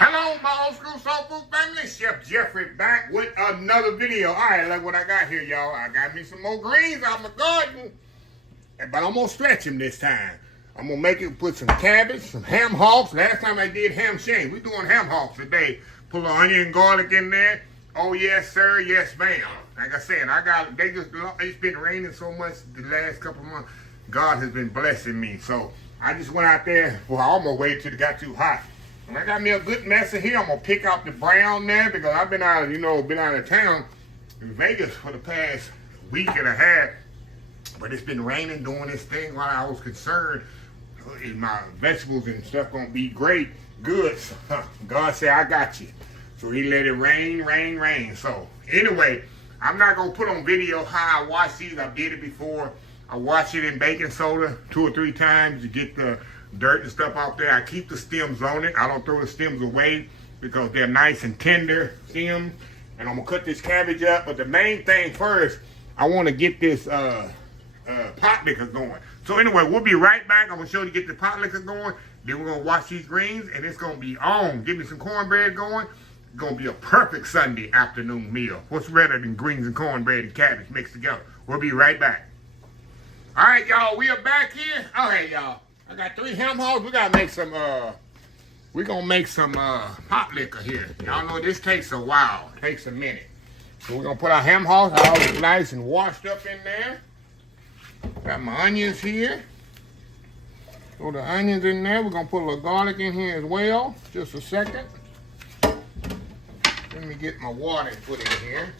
Hello, my old school soul food family. Chef Jeffrey back with another video. All right, look what I got here, y'all. I got me some more greens out my garden, but I'm gonna stretch them this time. I'm gonna make it put some cabbage, some ham hocks. Last time I did ham shanks. We doing ham hocks today. Put a onion and garlic in there. Oh yes, sir. Yes, ma'am. Like I said, it's been raining so much the last couple of months. God has been blessing me. So I just went out there. Well, I almost waited till it got too hot. And I got me a good mess of here. I'm gonna pick out the brown there because I've been out of town in Vegas for the past week and a half. But it's been raining doing this thing while I was concerned. Is my vegetables and stuff gonna be great, good? God said I got you. So he let it rain, rain, rain. So anyway, I'm not gonna put on video how I wash these. I did it before. I wash it in baking soda 2 or 3 times to get the dirt and stuff out there. I keep the stems on it. I don't throw the stems away because they're nice and tender stems. And I'm gonna cut this cabbage up. But the main thing first, I want to get this pot liquor going. So anyway, we'll be right back. I'm gonna show you get the pot liquor going. Then we're gonna wash these greens, and it's gonna be on. Give me some cornbread going. It's gonna be a perfect Sunday afternoon meal. What's better than greens and cornbread and cabbage mixed together? We'll be right back. All right, y'all. We are back here. All right, y'all. I got 3 ham hocks. We gotta make some. We're gonna make some pot liquor here. Y'all know this takes a while. It takes a minute. So we're gonna put our ham hocks all nice and washed up in there. Got my onions here. Throw the onions in there. We're gonna put a little garlic in here as well. Just a second. Let me get my water and put in here.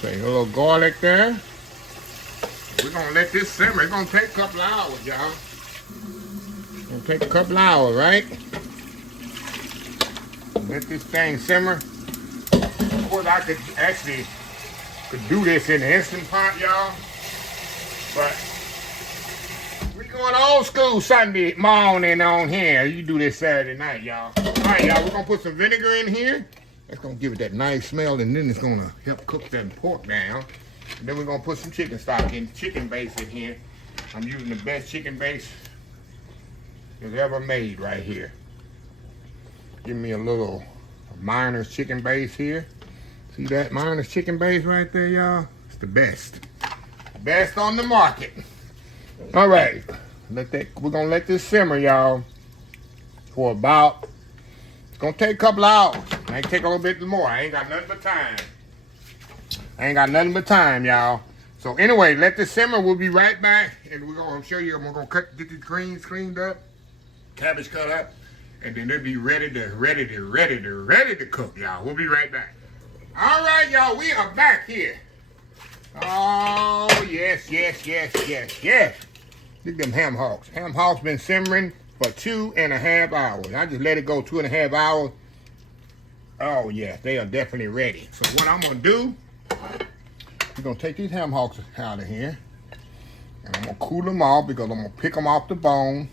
Say a little garlic there. We're gonna let this simmer. It's gonna take a couple of hours, y'all. It's gonna take a couple of hours, right? Let this thing simmer. Of course, I could do this in the Instant Pot, y'all. But we're going old school Sunday morning on here. You do this Saturday night, y'all. All right, y'all. We're gonna put some vinegar in here. That's gonna give it that nice smell, and then it's gonna help cook that pork down. And then we're gonna put some chicken stock in, chicken base in here. I'm using the best chicken base that's ever made right here. Give me a little Miner's chicken base here. See that Miner's chicken base right there, y'all? It's the best. Best on the market. All right, we're gonna let this simmer, y'all, for about, it's gonna take a couple hours. It might take a little bit more. I ain't got nothing but time. Y'all. So anyway, let this simmer. We'll be right back, and we're gonna show you. We're gonna get these greens cleaned up, cabbage cut up, and then they'll be ready to cook, y'all. We'll be right back. All right, y'all. We are back here. Oh yes. Look at them ham hocks. Ham hocks been simmering for 2.5 hours. I just let it go 2.5 hours. Oh yeah, they are definitely ready. So what I'm gonna do, we're gonna take these ham hocks out of here, and I'm gonna cool them off because I'm gonna pick them off the bone.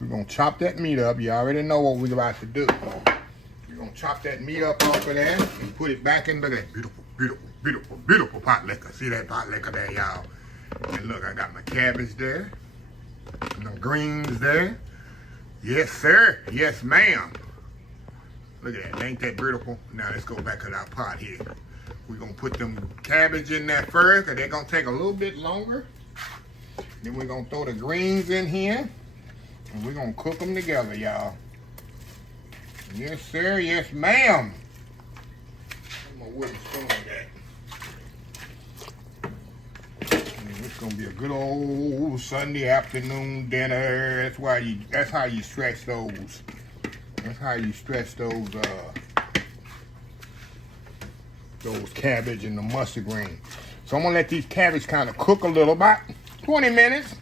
We're gonna chop that meat up. You already know what we're about to do. We're gonna chop that meat up off of there and put it back into that beautiful pot liquor. See that pot liquor there, y'all? And look, I got my cabbage there, and the greens there. Yes, sir. Yes, ma'am. Look at that. Ain't that beautiful? Now let's go back to our pot here. We're going to put them cabbage in there first, because they're going to take a little bit longer. Then we're going to throw the greens in here, and we're going to cook them together, y'all. Yes, sir. Yes, ma'am. I'm going to wooden spoon that. It's going to be a good old Sunday afternoon dinner. That's how you stretch those. That's how you stretch those cabbage and the mustard green. So I'm gonna let these cabbage kind of cook a little, about 20 minutes.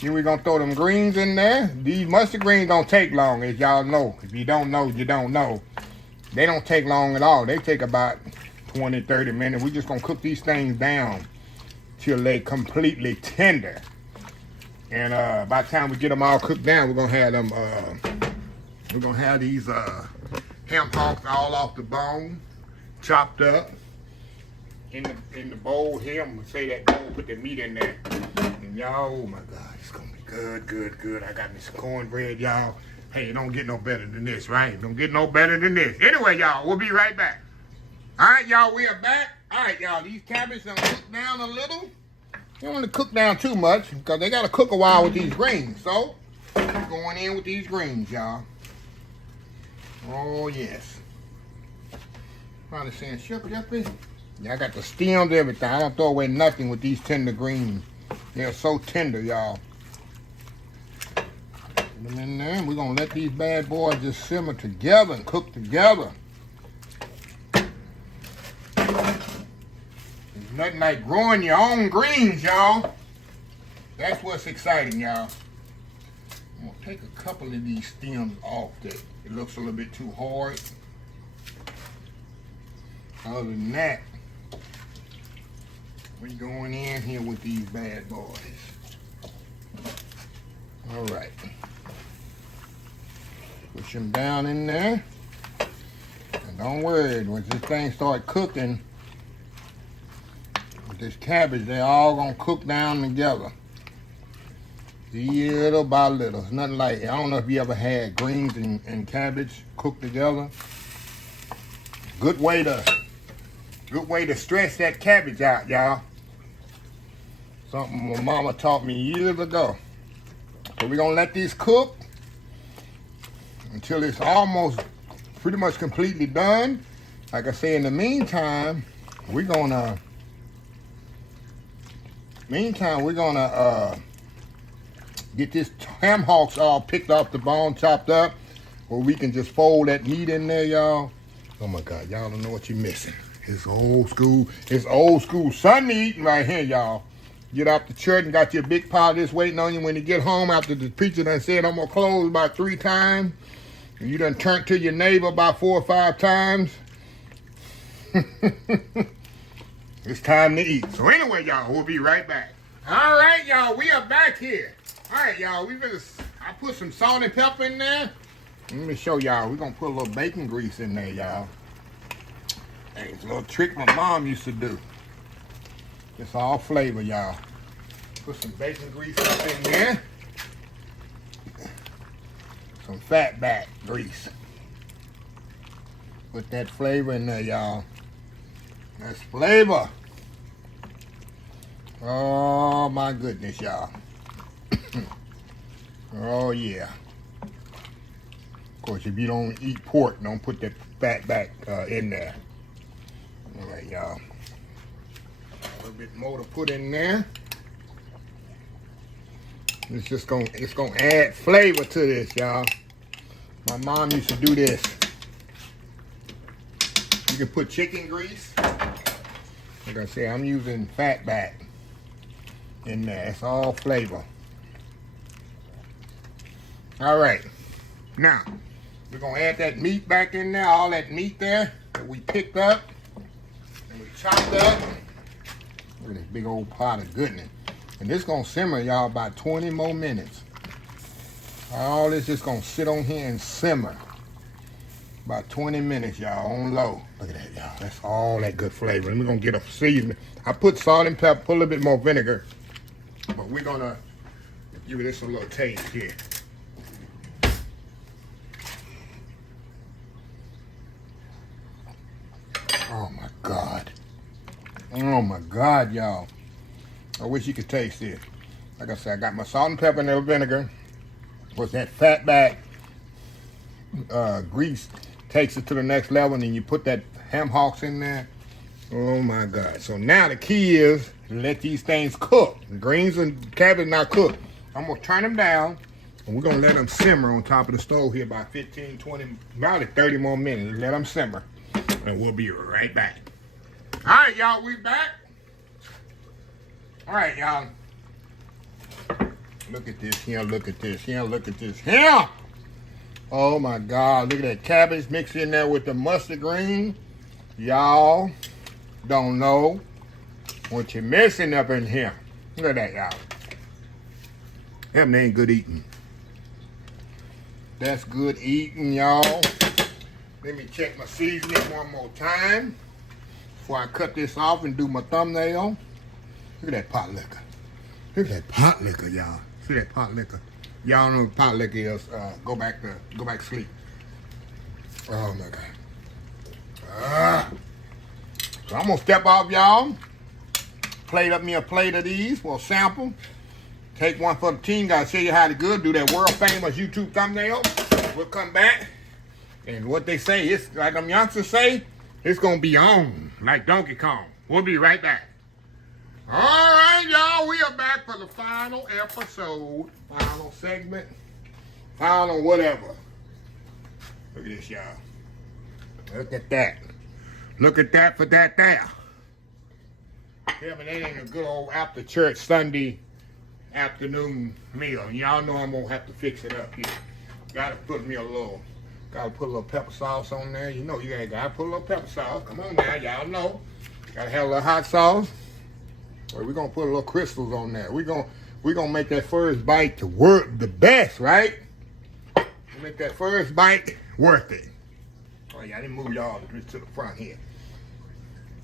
Then we're gonna throw them greens in there. These mustard greens don't take long, as y'all know. If you don't know, you don't know. They don't take long at all. They take about 20, 30 minutes. We're just gonna cook these things down till they completely tender. And by the time we get them all cooked down, we're gonna have them. We're gonna have these ham hocks all off the bone, chopped up. in the bowl here. I'm gonna say that bowl, put the meat in there. And y'all, oh my God, it's gonna be good. I got me some cornbread, y'all. Hey, it don't get no better than this, right? It don't get no better than this. Anyway, y'all, we'll be right back. All right, y'all, we are back. All right, y'all, these cabbages are cooked down a little. They don't want to cook down too much because they got to cook a while with these greens. So, going in with these greens, y'all. Oh, yes. Probably saying, Jeffrey. Yeah, I got the stems, everything. I don't throw away nothing with these tender greens. They're so tender, y'all. Put them in there. We're going to let these bad boys just simmer together and cook together. There's nothing like growing your own greens, y'all. That's what's exciting, y'all. I'm going to take a couple of these stems off that it looks a little bit too hard. Other than that, we're going in here with these bad boys. All right. Push them down in there. And don't worry, once this thing start cooking, with this cabbage, they all gonna cook down together. Little by little. It's nothing like, I don't know if you ever had greens and cabbage cooked together. Good way to stretch that cabbage out, y'all. Something my mama taught me years ago. So we're gonna let these cook until it's almost pretty much completely done. Like I say, in the meantime, we're gonna get this ham hocks all picked off the bone, chopped up, or we can just fold that meat in there, y'all. Oh my God, y'all don't know what you're missing. It's old school Sunday eating right here, y'all. Get off the church and got your big pot of this waiting on you when you get home after the preacher done said I'm gonna close about 3 times. And you done turned to your neighbor about 4 or 5 times. It's time to eat. So anyway, y'all, we'll be right back. All right, y'all, we are back here. All right, y'all, I put some salt and pepper in there. Let me show y'all. We're gonna put a little bacon grease in there, y'all. Hey, it's a little trick my mom used to do. It's all flavor, y'all. Put some bacon grease up in there. Some fat back grease. Put that flavor in there, y'all. That's flavor. Oh my goodness, y'all. Oh yeah. Of course, if you don't eat pork, don't put that fat back in there. All right, y'all. A little bit more to put in there. It's gonna add flavor to this, y'all. My mom used to do this. You can put chicken grease. Like I say, I'm using fat back in there. It's all flavor. All right. Now, we're gonna add that meat back in there, all that meat there that we picked up and we chopped up. Look at this big old pot of goodness. And this gonna simmer, y'all, about 20 more minutes. All this just gonna sit on here and simmer. About 20 minutes, y'all, on low. Look at that, y'all. That's all that good flavor. And we're gonna get a seasoning. I put salt and pepper, put a little bit more vinegar. But we're gonna give this a little taste here. Oh my God. Oh my God, y'all. I wish you could taste this. Like I said, I got my salt and pepper and a little vinegar. With that fat back grease takes it to the next level, and then you put that ham hocks in there. Oh my God. So now the key is to let these things cook. The greens and cabbage not cooked. I'm gonna turn them down, and we're gonna let them simmer on top of the stove here about 15, 20, about 30 more minutes. Let them simmer, and we'll be right back. All right, y'all, we back. All right, y'all. Look at this here, look at this here, look at this here. Oh my God, look at that cabbage mixed in there with the mustard green. Y'all don't know what you're missing up in here. Look at that, y'all. That ain't good eating. That's good eating, y'all. Let me check my seasoning one more time. before I cut this off and do my thumbnail. Look at that pot liquor. Look at that pot liquor, y'all. See that pot liquor? Y'all know what pot liquor is. Go back to sleep. Oh my God. So I'm gonna step off, y'all. Plate up me a plate of these for a sample. Take one for the team. Gotta show you how to good. Do that world famous YouTube thumbnail. We'll come back. And what they say, it's like them youngsters say, it's gonna be on like Donkey Kong. We'll be right back. All right, y'all, we are back for the final episode, final segment, final whatever. Look at this, y'all. Look at that. Look at that for that there. Yeah, but that ain't a good old after church Sunday afternoon meal. And y'all know I'm gonna have to fix it up here. Gotta put a little pepper sauce on there. You know you gotta put a little pepper sauce. Come on now, y'all know. Gotta have a little hot sauce. Well, we're gonna put a little crystals on there. We're gonna make that first bite to work the best, right? Make that first bite worth it. Oh yeah, I didn't move y'all to the front here.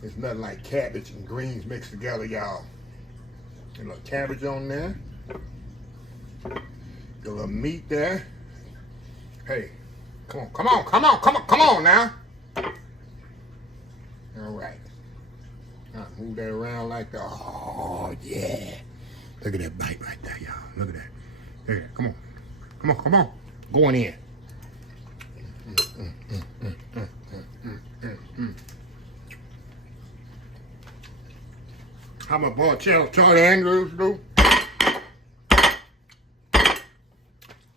It's nothing like cabbage and greens mixed together, y'all. A little cabbage on there. Get a little meat there. Hey, come on now. All right. Now move that around like that. Oh yeah. Look at that bite right there, y'all. Look at that. There, come on. Going in. How my boy Charlie Andrews do?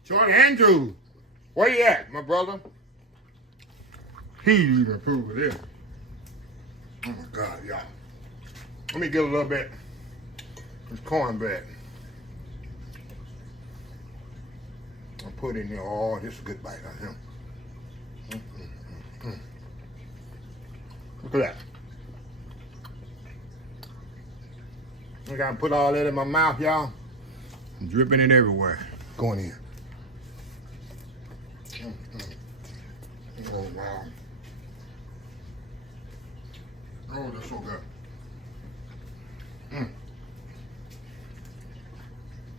Charlie Andrews, where you at, my brother? He even approve of this. Oh my God, y'all. Let me get a little bit of this cornbread. I'll put in here. Oh, this is a good bite on him. Look at that. I gotta put all that in my mouth, y'all. I'm dripping it everywhere. Going in. Oh, wow. Oh, that's so good.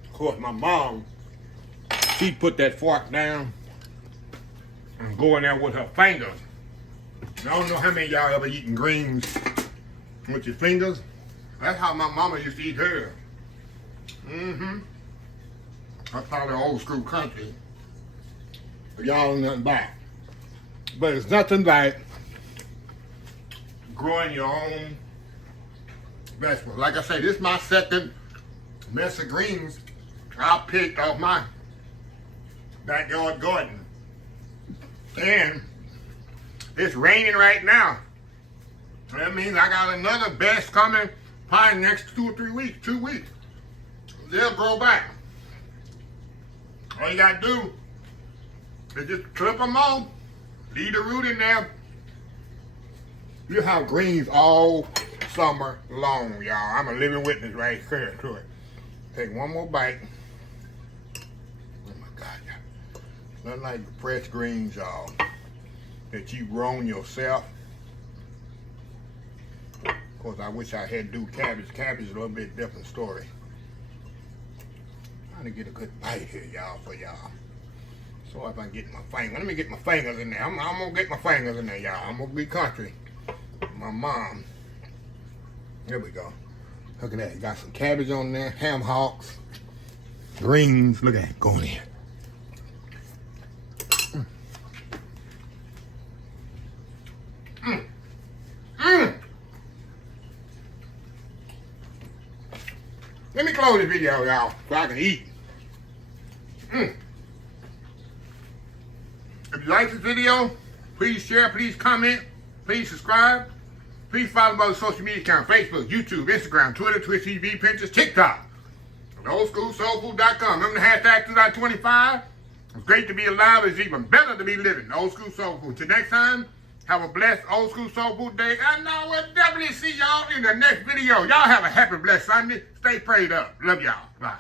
Of course, my mom, she put that fork down and go in there with her fingers. I don't know how many of y'all ever eaten greens with your fingers. That's how my mama used to eat hers. That's probably old school country. But y'all know nothing about it. But it's nothing like growing your own vegetables. Like I say, this is my second mess of greens I picked off my backyard garden. And it's raining right now. That means I got another batch coming probably next 2 or 3 weeks, 2 weeks. They'll grow back. All you gotta do is just clip them off, leave the root in there. You have greens all summer long, y'all. I'm a living witness right here to it. Take one more bite. Oh my God, y'all. Nothing like fresh greens, y'all, that you grown yourself. Of course, I wish I had do cabbage. Cabbage is a little bit different story. Trying to get a good bite here, y'all, for y'all. So if I get my finger, let me get my fingers in there. I'm gonna get my fingers in there, y'all. I'm gonna be country. My mom. There we go. Look at that. You got some cabbage on there, ham hocks, greens. Look at that going in. Let me close this video, y'all, so I can eat. If you like this video, please share, please comment, please subscribe. Please follow my social media account, Facebook, YouTube, Instagram, Twitter, Twitch TV, Pinterest, TikTok. OldSchoolSoulFood.com. Remember the hashtag 2025? It's great to be alive. It's even better to be living. Old School Soul Food. Till next time, have a blessed Old School Soul Food day. And I will definitely see y'all in the next video. Y'all have a happy, blessed Sunday. Stay prayed up. Love y'all. Bye.